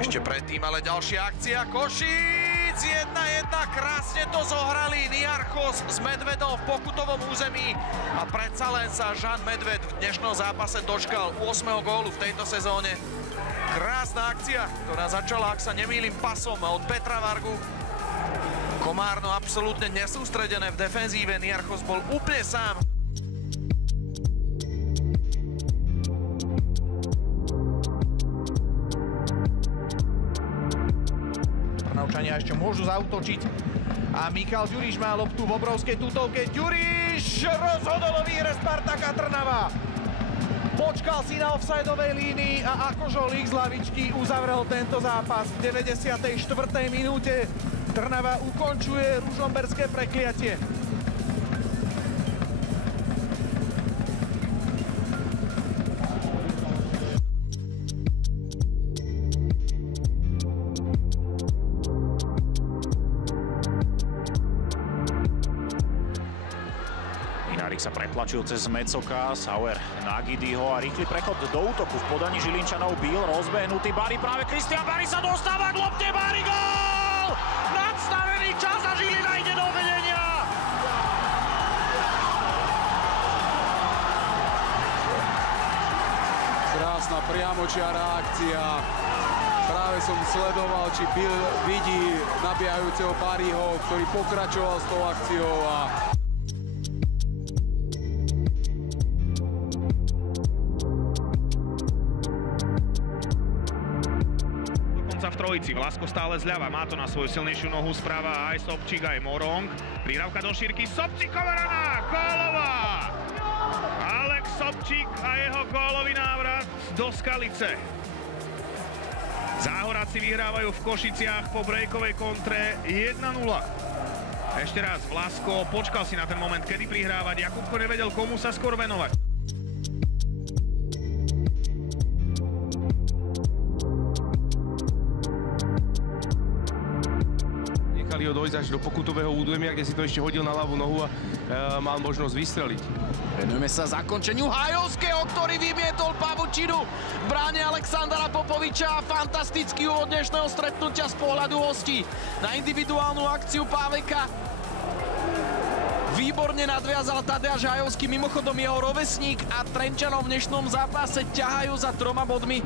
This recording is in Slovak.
Ešte predtým ale ďalšia akcia Košíc, 1-1, krásne to zohrali Niarchos s Medvedom v pokutovom území a predsa len sa Žan Medved v dnešnom zápase dočkal 8. gólu v tejto sezóne. Krásna akcia, ktorá začala, ak sa nemýlim, pasom od Petra Vargu. Komárno absolútne nesústredené v defenzíve, Niarchos bol úplne sám. Trnavčania ešte môžu zaútočiť a Michal Ďuriš má loptu v obrovskej tutovke. Ďuriš rozhodol o výhre Spartaka Trnava. Počkal si na offsideovej línii a ako žolík z lavičky uzavrel tento zápas v 94. minúte. Trnava ukončuje ružomberské prekliatie. Inárik sa pretlačil cez Mecoka, Sauer na Gidyho a rýchly prechod do útoku v podaní Žilinčanov. Bil rozbehnutý Bari, práve Kristian Bari sa dostáva k lopte, Bari gól! Nadstavený čas a Žilina ide do vedenia! Krásna priamočiara akcia. Práve som sledoval, či Bil vidí nabiehajúceho Bariho, ktorý pokračoval s tou akciou a v trojici. Vlasko stále zľava, má to na svoju silnejšiu nohu správa aj Sobčík, aj Morong. Prihrávka do šírky, Sobčíková rana, gólová! Alex Sobčík a jeho gólový návrat do Skalice. Záhoráci vyhrávajú v Košiciach po brejkovej kontre 1-0. Ešte raz Vlasko počkal si na ten moment, kedy prihrávať. Jakubko nevedel, komu sa skôr venovať. Nechali ho dojsť až do pokutového územia, kde si to ešte hodil na ľavú nohu a mal možnosť vystreliť. Venujeme sa zakončeniu Hajovského, ktorý vymietol pavučinu v bráne Alexandra Popoviča a fantastický úvod dnešného stretnutia z pohľadu hostí. Na individuálnu akciu Páveka výborne nadviazal Tadeáš Hajovský, mimochodom jeho rovesník a Trenčanov v dnešnom zápase ťahajú za 3 bodmi.